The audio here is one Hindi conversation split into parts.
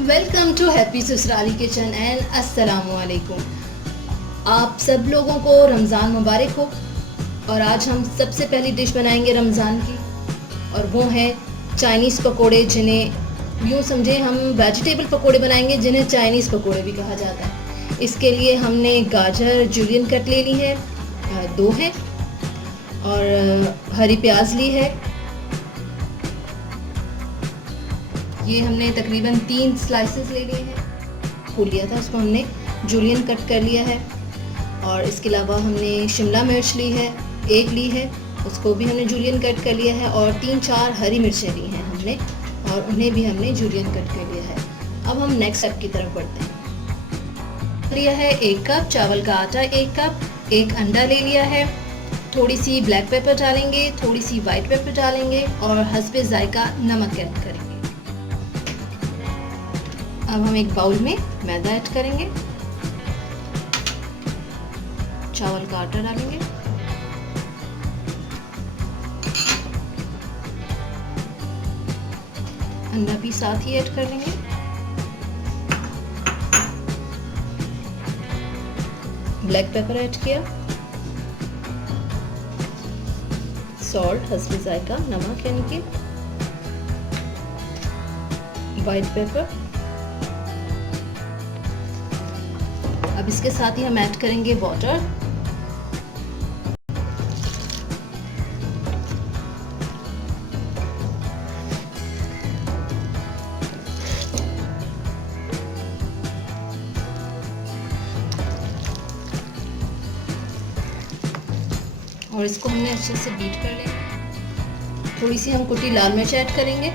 वेलकम टू हैप्पी ससुराली किचन एंड अस्सलामुअलैकुम। आप सब लोगों को रमज़ान मुबारक हो। और आज हम सबसे पहली डिश बनाएंगे रमज़ान की, और वो है चाइनीज़ पकोड़े, जिन्हें यूँ समझे हम वेजिटेबल पकोड़े बनाएंगे, जिन्हें चाइनीज़ पकोड़े भी कहा जाता है। इसके लिए हमने गाजर जूलियन कट ले ली है, 2 है, और हरी प्याज ली है। ये हमने तकरीबन 3 स्लाइसेस ले लिए हैं। फूल लिया था, उसको हमने जूलियन कट कर लिया है। और इसके अलावा हमने शिमला मिर्च ली है, 1 ली है, उसको भी हमने जूलियन कट कर लिया है। और 3-4 हरी मिर्चें ली हैं हमने, और उन्हें भी हमने जूलियन कट कर लिया है। अब हम नेक्स्ट स्टेप की तरफ बढ़ते हैं। लिया है 1 कप चावल का आटा, 1 कप, 1 अंडा ले लिया है। थोड़ी सी ब्लैक पेपर डालेंगे, थोड़ी सी वाइट पेपर डालेंगे, और हस्बे जायका नमक ऐड करेंगे। अब हम एक बाउल में मैदा ऐड करेंगे, चावल का आटा डालेंगे, अंडा भी साथ ही ऐड कर लेंगे, ब्लैक पेपर ऐड किया, सॉल्ट हस्बे जायका नमक यानी कि, वाइट पेपर। अब इसके साथ ही हम ऐड करेंगे वाटर, और इसको हमने अच्छे से बीट कर लेंगे। थोड़ी सी हम कुटी लाल मिर्च ऐड करेंगे,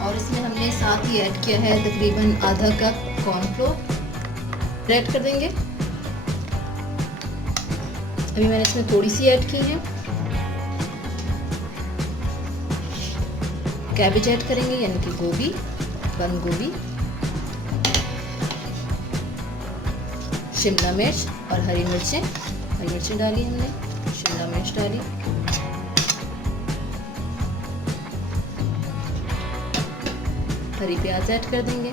और इसमें हमने साथ ही ऐड किया है तकरीबन आधा कप कॉर्नफ्लोर ऐड कर देंगे। अभी मैंने इसमें थोड़ी सी ऐड की है। कैबेज ऐड करेंगे यानी कि गोभी, बंद गोभी, शिमला मिर्च और हरी मिर्चें डाली हमने, शिमला मिर्च डाली, हरी प्याज ऐड कर देंगे।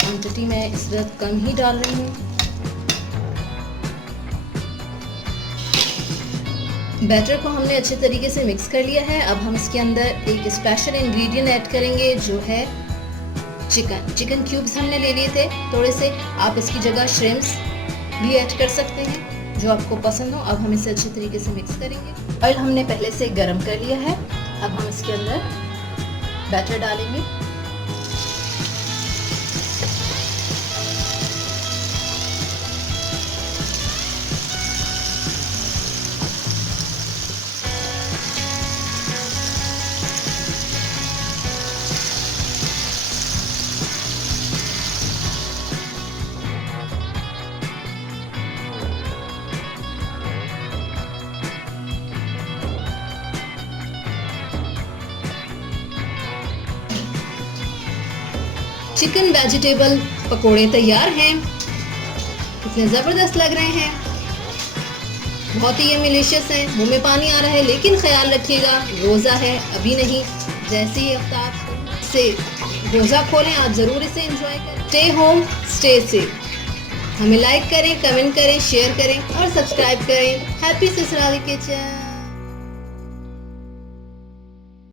क्वांटिटी मैं इस वक्त कम ही डाल रही हूँ। बैटर को हमने अच्छे तरीके से मिक्स कर लिया है। अब हम इसके अंदर एक स्पेशल इंग्रेडिएंट ऐड करेंगे, जो है चिकन क्यूब्स हमने ले लिए थे थोड़े से। आप इसकी जगह श्रिम्प्स भी ऐड कर सकते हैं, जो आपको पसंद हो। अब हम इसे अच्छे तरीके से मिक्स करेंगे। ऑयल हमने पहले से गर्म कर लिया है। अब हम इसके अंदर बैटर डालेंगे, चिकन वेजिटेबल पकोड़े तैयार हैं। कितने ज़बरदस्त लग रहे हैं, बहुत ही मिलिशियस हैं। मुंह में पानी आ रहा है, लेकिन ख्याल रखिएगा रोज़ा है, अभी नहीं। जैसे ही अफ्तार से रोज़ा खोलें, आप ज़रूर इसे एंजॉय करें। Stay home, stay safe. हमें लाइक करें, कमेंट करें, शेयर करें और सब्सक्राइब करें। हैप्पी ससुराली किचन।